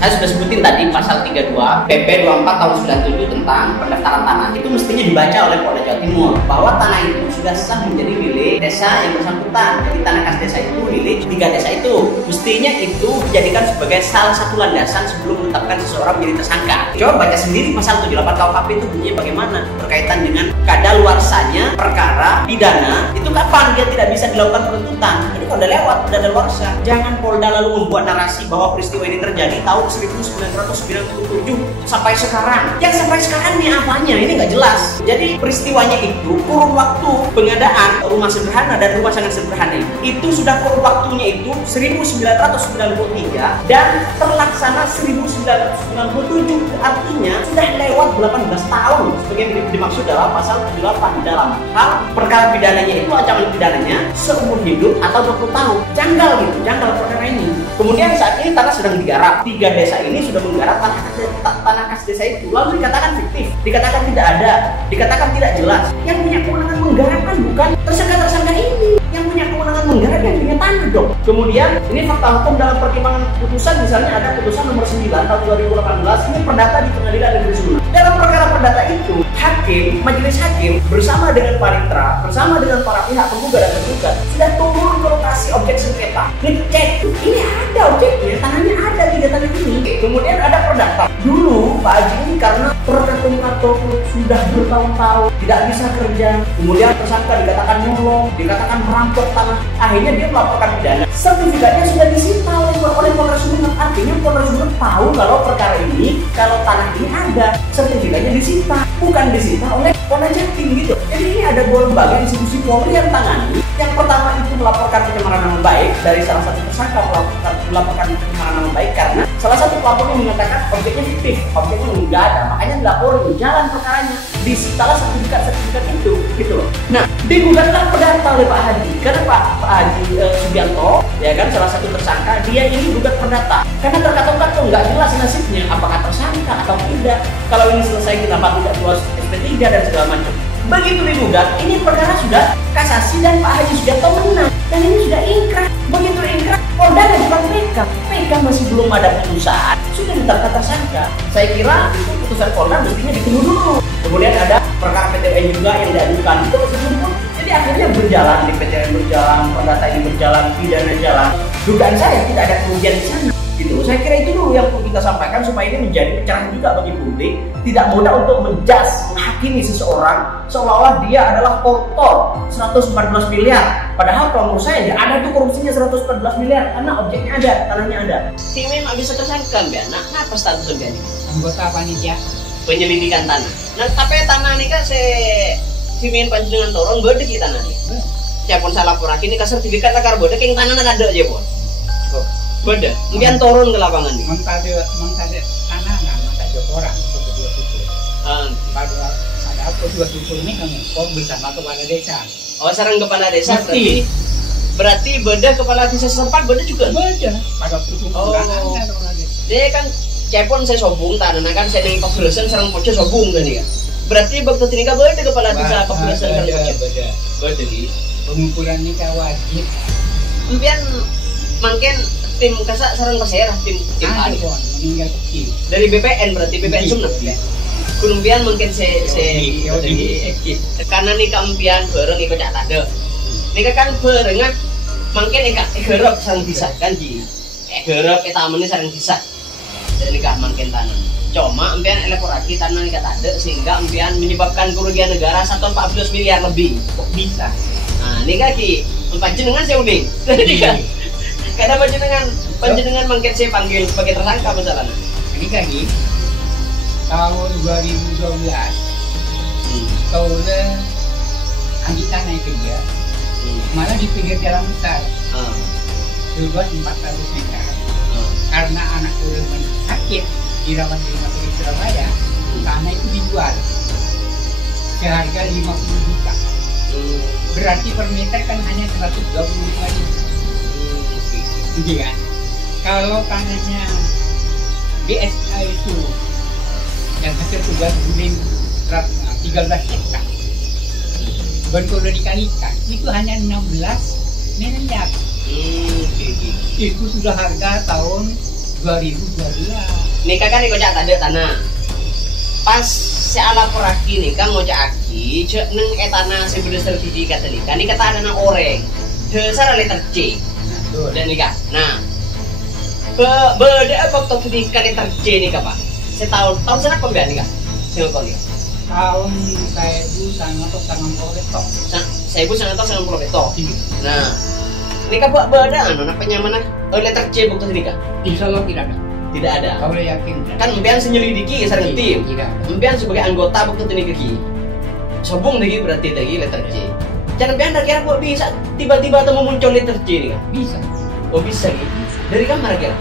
Saya sudah sebutin tadi pasal 32 PP 24 tahun 97 tentang pendaftaran tanah. Itu mestinya dibaca oleh Polda Jawa Timur bahwa tanah itu sudah sah menjadi milik desa yang bersangkutan. Jadi tanah kas desa itu milik 3 desa itu. Mestinya itu dijadikan sebagai salah satu landasan sebelum menetapkan seseorang menjadi tersangka. Coba baca sendiri pasal 78 KUHP itu bunyinya bagaimana berkaitan dengan kadaluarsanya perkara pidana. Itu kapan dia tidak bisa dilakukan penuntutan? Ini kalau udah lewat, udah daluarsa. Jangan Polda lalu membuat narasi bahwa peristiwa ini terjadi tahun 1997 sampai sekarang. Yang sampai sekarang ini apanya? Ini nggak jelas. Jadi peristiwanya itu kurun waktu pengadaan rumah sederhana dan rumah sangat sederhana itu sudah kurun waktunya itu 1993 dan terlaksana 1997. Artinya sudah lewat 18 tahun sebagai yang dimaksud dalam pasal 78 dalam hal perkara pidananya itu ancaman pidananya seumur hidup atau 20 tahun. Janggal gitu, janggal perkara ini. Kemudian saat ini tanah sedang digarap. 3 desa ini sudah menggarap tanah kas desa itu. Lalu dikatakan fiktif, dikatakan tidak ada, dikatakan tidak jelas. Yang punya kewenangan menggarap kan bukan tersangka-tersangka ini. Yang punya kewenangan menggarap yang punya tanah dong. Kemudian ini fakta hukum dalam pertimbangan putusan, misalnya ada putusan nomor 9 tahun 2018 ini perdata di Pengadilan Negeri Sumeneb. Dalam perkara perdata itu, majelis hakim bersama dengan panitra, bersama dengan para pihak penggugat dan tergugat sudah turun ke lokasi objek sengketa. Ngecek, ini ada objeknya, tanahnya ada di tanah ini. Kemudian ada perdata. Dulu Pak Haji ini karena perkatung-katung sudah bertahun-tahun tidak bisa kerja. Kemudian tersangka dikatakan nyolong, dikatakan merampok tanah. Akhirnya dia melaporkan pidana. Sertifikatnya sudah disita oleh Polres Sumeneb. Artinya Polres Sumeneb tahu kalau perkara ini, kalau tanah ini ada, sertifikatnya disita, bukan disita oleh Polda Jatim gitu. Jadi ini ada 2 lembaga institusi Polri yang tangani. Yang pertama itu melaporkan pencemaran nama baik dari salah satu tersangka melaporkan pencemaran nama baik karena salah satu pelapornya mengatakan objeknya fiktif, objeknya nggak ada, makanya dilaporin jalan perkaranya, disitalah sertifikat itu, gitu loh. Nah, digugatlah perdata oleh Pak Haji karena Pak Haji Subianto, ya kan salah satu tersangka, dia ini gugat perdata karena terkatung-katung nggak jelas nasibnya, apakah tersangka atau tidak. Kalau ini selesai kenapa tidak keluar SP3 dan segala macam. Begitu digugat, ini perkara sudah kasasi dan Pak Haji Subianto menang dan ini sudah ingkrah. Begitu ingkrah, Polda dan PK masih belum ada putusan, sudah ditetapkan tersangka. Saya kira itu putusan Polda mestinya ditunggu dulu. Kemudian ada perkara PTN juga yang diajukan itu sebelum. Jadi akhirnya berjalan, di PTN berjalan, perdata ini berjalan, pidana jalan. Dugaan saya tidak ada kerugian di sana. Gitu. Saya kira itu dulu yang perlu kita sampaikan supaya ini menjadi pencerahan juga bagi publik. Tidak mudah untuk menghakimi seseorang seolah-olah dia adalah koruptor 114 miliar. Padahal kalau menurut saya ya ada tuh korupsinya 114 miliar karena objeknya ada, tanahnya ada. Timnya nggak bisa tersangka, Mbak. Nah, apa statusnya ini? Anggota panitia penyelidikan tanah. Nah, tapi tanah ini kan timin panjenengan turun bodek di tanah ini. Siapun salah lapor ini ke sertifikat lah bodek yang tanah ada aja, Bon. Beda, kemudian turun ke lapangan nih. Mengkade tanah nggak, mengkade orang kedua tutur. Pada apa dua tutur ini kan bersama kepala desa. Oh, sarang kepala desa berarti beda kepala desa setempat beda juga. Beda. Pada tutur dia kan cepon saya sobung tanah kan saya dengan pegelasan sarang pojok sobung kan ya. Berarti waktu ini kan beda kepala desa pegelasan sarang pojok. Beda nih. Pengumpulan ini kan wajib. Kemudian mungkin tim kasak sarang pasera tim ada meninggal kecil dari BPN berarti BPN Sumeneb ya. Kemudian mungkin saya karena nih kampian bareng ikut cak tade. Nika kan barengan mungkin gerep sarang bisa kan di gerep etamene sarang bisa. Jadi nikah mungkin tanah. Cuma empian elaborasi tanah nika tade sehingga empian menyebabkan kerugian negara 114 miliar lebih. Kok bisa? Nah, nika ki panjenengan saya udah. Jadi kan karena panjenengan mungkin saya panggil sebagai tersangka misalnya. Ini kan tahun 2012 tahun anjikan naik kerja malah di pinggir jalan besar luas 400 meter karena anak udah sakit dirawat di rumah sakit Surabaya. Tanah itu dijual seharga 50 juta. Berarti per meter kan hanya 125.000. Gitu kan? Kalau tanahnya BSA itu yang hasil tugas guling 13 hektar, bentuk dikalikan itu hanya 16 miliar. Itu sudah harga tahun 2012. Nikah kan ngocak tadi tanah. Pas saya lapor aki nih kan ngocak aki, cek neng tanah sebelum sertifikat nikah. Nikah tanah nang oreng. Dasar letter C. Dan nikah. Nah, beda waktu nikah letter C nikah pak. Setahun sana pembiayaan nikah. Saya kau nikah. Tahun 1990. Saya ibu sangat tahu sangat proleto. Nah, nikah buat beda anak penyamanan letter C waktu nikah. Insya Allah tidak ada. Tidak ada. Kau boleh yakin. Kan empian senyelidiki sareng tim. Tidak. Empian sebagai anggota waktu nikah ki. Sobung lagi berarti lagi letter C. Jangan empian dah kira kok bisa tiba-tiba atau muncul letter C nih. Bisa. Oh bisa gitu. Dari kamar kira.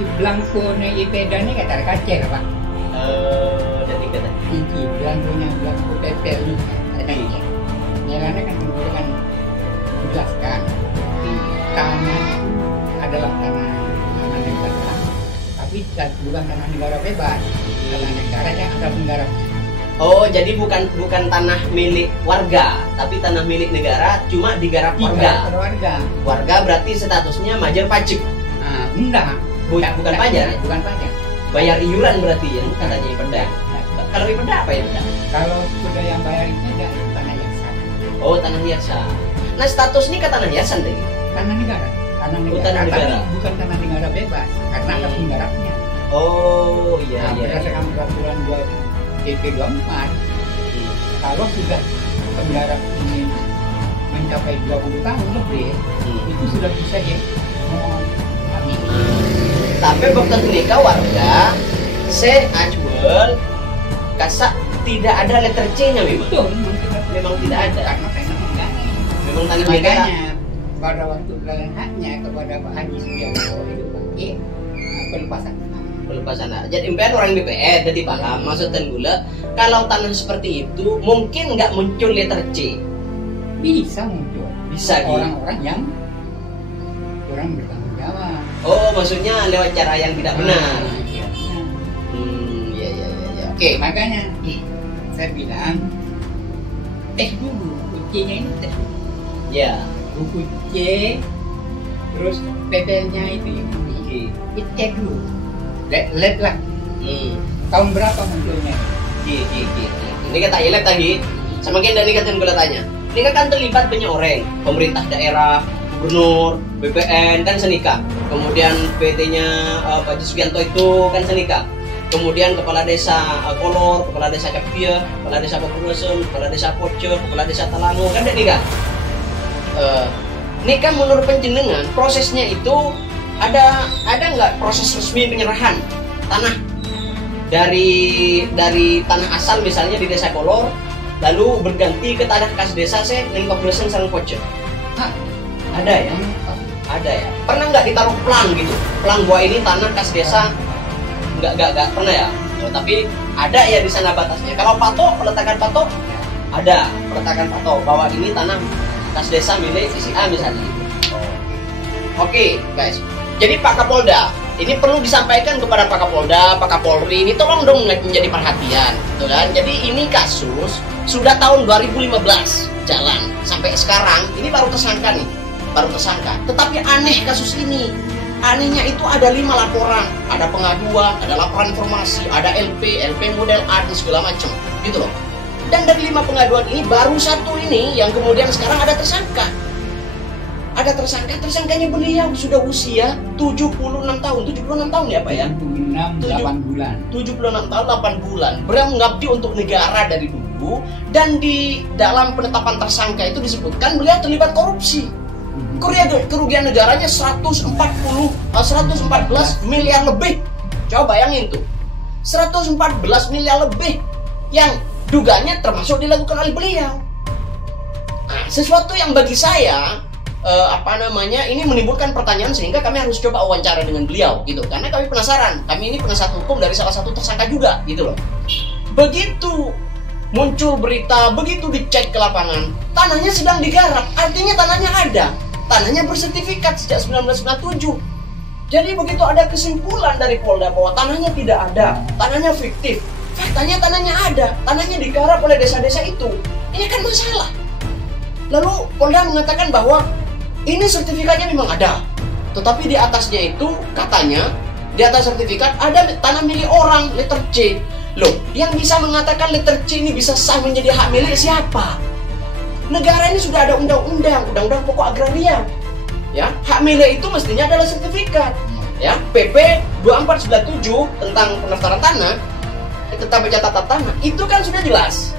Di belangko nih ipeda nih kata kacer pak. Jadi kata. Tinggi belangkonya belangko PP ini katanya. Nyelana kan menggunakan menjelaskan tanah itu adalah tanah negara, tapi bukan tanah negara bebas, tanah negara yang ada penggarap. Oh, jadi bukan tanah milik warga, tapi tanah milik negara, cuma digarap warga. Warga berarti statusnya major pajak. Nah, enggak. Bukan pajak. Bukan pajak. Bayar iuran berarti ya, katanya IPEDA. Kalau IPEDA apa ya? Kalau sudah yang bayar itu ada tanah hiasan. Oh, tanah hiasan. Nah, status ini ke tanah hiasan tadi. Tanah negara. Tanah negara. Tapi bukan tanah negara bebas, karena ada penggarapnya. Oh, iya. Berdasarkan peraturan 2 PP 24, kalau sudah penggarap ini mencapai 20 tahun lebih, itu sudah bisa ya. Tapi waktu nikah warga, saya ajual kasak tidak ada letter C-nya memang. Betul, memang tidak ada. Karena tanah negara. Memang tanah negara. Pada waktu pelayanan haknya kepada Pak Haji Sugiarto itu pakai pelepasan. Pelepasan. Jadi impian orang BPR jadi paham maksudnya gula. Kalau tanah seperti itu mungkin nggak muncul letter C. Bisa muncul. Bisa orang-orang yang kurang bertanggung jawab. Oh, maksudnya lewat cara yang tidak benar. Iya. Ya. Oke. Makanya saya bilang tes dulu kuncinya ini tes. Ya. Buku C, terus PP-nya itu cek dulu. Lihat lah. Tahun berapa munculnya? Ini kata lihat tadi. Sama kayak dari kata yang gue tanya. Ini kan terlibat banyak orang, pemerintah daerah, gubernur, BPN kan senikah. Kemudian PT-nya Pak Haji Sugiarto itu kan senikah. Kemudian kepala desa Kolor, kepala desa Capia, kepala desa Pakuresem, kepala desa Poce, kepala desa Talango kan ada nikah. Nikah menurut penjenengan prosesnya itu ada nggak proses resmi penyerahan tanah dari tanah asal misalnya di desa Kolor lalu berganti ke tanah kas desa saya dan Pakuresem sareng Poce. Ada ya? Ada ya. Pernah nggak ditaruh plang gitu? Plang bahwa ini tanah kas desa? Nggak pernah ya. Tapi ada ya di sana batasnya. Kalau patok, peletakan patok ada peletakan patok bahwa ini tanah kas desa milik sisi A misalnya. Oke, guys. Jadi Pak Kapolda, ini perlu disampaikan kepada Pak Kapolda, Pak Kapolri, ini tolong dong menjadi perhatian, gitu kan? Jadi ini kasus sudah tahun 2015 jalan sampai sekarang, ini baru tersangka nih, baru tersangka. Tetapi aneh kasus ini, anehnya itu ada 5 laporan, ada pengaduan, ada laporan informasi, ada LP model A dan segala macam, gitu loh. Dan dari 5 pengaduan ini baru 1 ini yang kemudian sekarang ada tersangka. Ada tersangkanya beliau sudah usia 76 tahun ya Pak ya? 8 bulan. 76 tahun 8 bulan. Beliau mengabdi untuk negara dari dulu dan di dalam penetapan tersangka itu disebutkan beliau terlibat korupsi. Kerugian negaranya 114 miliar lebih. Coba bayangin tuh. 114 miliar lebih yang dugaannya termasuk dilakukan oleh beliau. Nah, sesuatu yang bagi saya ini menimbulkan pertanyaan sehingga kami harus coba wawancara dengan beliau gitu karena kami penasaran. Kami ini penasihat hukum dari salah satu tersangka juga gitu loh. Begitu muncul berita, begitu dicek ke lapangan, tanahnya sedang digarap, artinya tanahnya ada, tanahnya bersertifikat sejak 1997. Jadi begitu ada kesimpulan dari Polda bahwa tanahnya tidak ada, tanahnya fiktif, faktanya tanahnya ada, tanahnya digarap oleh desa-desa itu, ini kan masalah. Lalu Polda mengatakan bahwa ini sertifikatnya memang ada, tetapi di atasnya itu katanya Di atas sertifikat ada tanah milik orang, letter C. Loh, yang bisa mengatakan letter C ini bisa sah menjadi hak milik siapa? Negara ini sudah ada undang-undang pokok agraria. Ya, hak milik itu mestinya adalah sertifikat. Ya, PP 2497 tentang pendaftaran tanah, tentang pencatatan tanah, itu kan sudah jelas.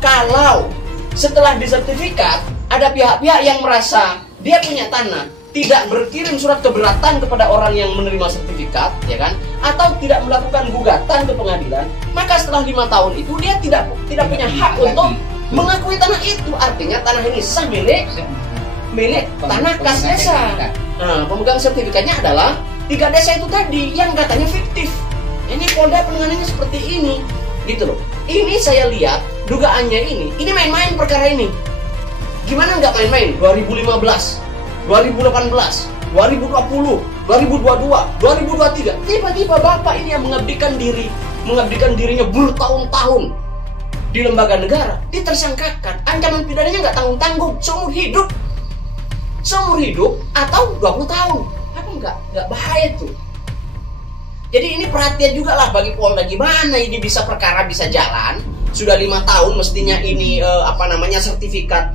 Kalau setelah disertifikat ada pihak-pihak yang merasa dia punya tanah, tidak berkirim surat keberatan kepada orang yang menerima sertifikat, ya kan, atau tidak melakukan gugatan ke pengadilan, maka setelah 5 tahun itu dia tidak punya hak untuk mengakui tanah itu. Artinya tanah ini sah milik tanah kas desa. Nah, pemegang sertifikatnya adalah 3 desa itu tadi yang katanya fiktif. Ini Polda penanganannya seperti ini, gitu loh. Ini saya lihat dugaannya ini main-main perkara ini. Gimana nggak main-main? 2015, 2018, 2020, 2022, 2023, tiba-tiba Bapak ini yang mengabdikan dirinya bertahun-tahun di lembaga negara, ditersangkakan, ancaman pidananya nggak tanggung-tanggung, seumur hidup atau 20 tahun. Apa nggak bahaya tuh? Jadi ini perhatian juga lah bagi Polda, gimana ini perkara bisa jalan, sudah 5 tahun mestinya ini sertifikat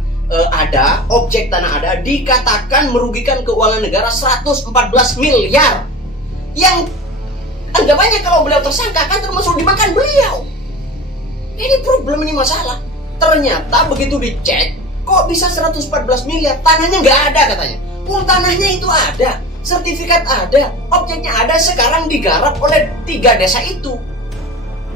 ada, objek tanah ada, dikatakan merugikan keuangan negara 114 miliar. Yang anggapannya kalau beliau tersangka kan termasuk dimakan beliau. Ini problem, ini masalah. Ternyata begitu dicek, kok bisa 114 miliar? Tanahnya nggak ada katanya. Tanahnya itu ada, sertifikat ada, objeknya ada, sekarang digarap oleh 3 desa itu.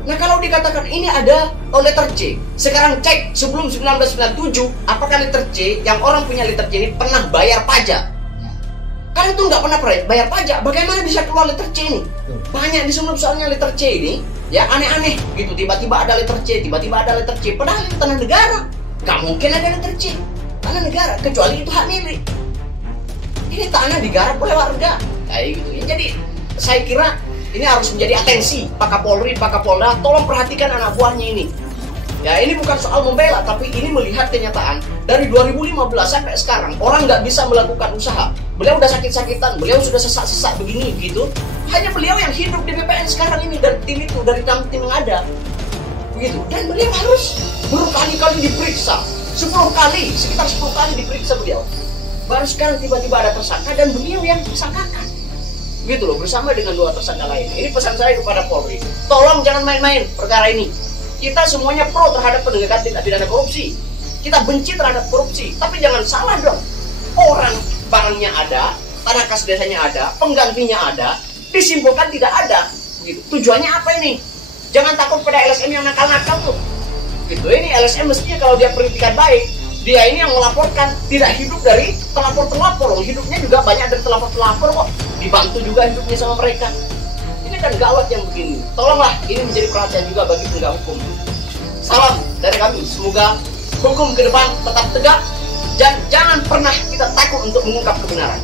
Nah, kalau dikatakan ini ada letter C, sekarang cek sebelum 1997, apakah letter C yang orang punya letter C ini pernah bayar pajak? Kan itu nggak pernah bayar pajak, bagaimana bisa keluar letter C ini? Banyak di Sumeneb soalnya letter C ini, ya aneh-aneh gitu, tiba-tiba ada letter C, tiba-tiba ada letter C, padahal itu tanah negara, nggak mungkin ada letter C, tanah negara, kecuali itu hak milik. Ini tanah digarap oleh warga, kayak gitu. Jadi saya kira ini harus menjadi atensi Pak Kapolri, Pak Kapolda, tolong perhatikan anak buahnya ini. Ya, ini bukan soal membela, tapi ini melihat kenyataan dari 2015 sampai sekarang orang nggak bisa melakukan usaha. Beliau udah sakit-sakitan, beliau sudah sesak-sesak begini gitu. Hanya beliau yang hidup di BPN sekarang ini dan tim itu dari tim yang ada, begitu. Dan beliau harus berkali-kali diperiksa, 10 kali, sekitar 10 kali diperiksa beliau. Baru sekarang tiba-tiba ada tersangka dan beliau yang tersangkakan. Gitu loh, bersama dengan 2 tersangka lain. Ini pesan saya kepada Polri, tolong jangan main-main perkara ini. Kita semuanya pro terhadap penegakan tindak pidana korupsi. Kita benci terhadap korupsi, tapi jangan salah dong. Orang barangnya ada, tanah kas desanya ada, penggantinya ada, disimpulkan tidak ada. Gitu. Tujuannya apa ini? Jangan takut pada LSM yang nakal-nakal tuh. Gitu. Ini LSM mestinya kalau dia perhatikan baik, dia ini yang melaporkan, tidak hidup dari telapor-telapor. Hidupnya juga banyak dari telapor-telapor kok. Dibantu juga hidupnya sama mereka. Ini kan gawat yang begini. Tolonglah ini menjadi perhatian juga bagi penegak hukum. Salam dari kami. Semoga hukum ke depan tetap tegak dan jangan pernah kita takut untuk mengungkap kebenaran.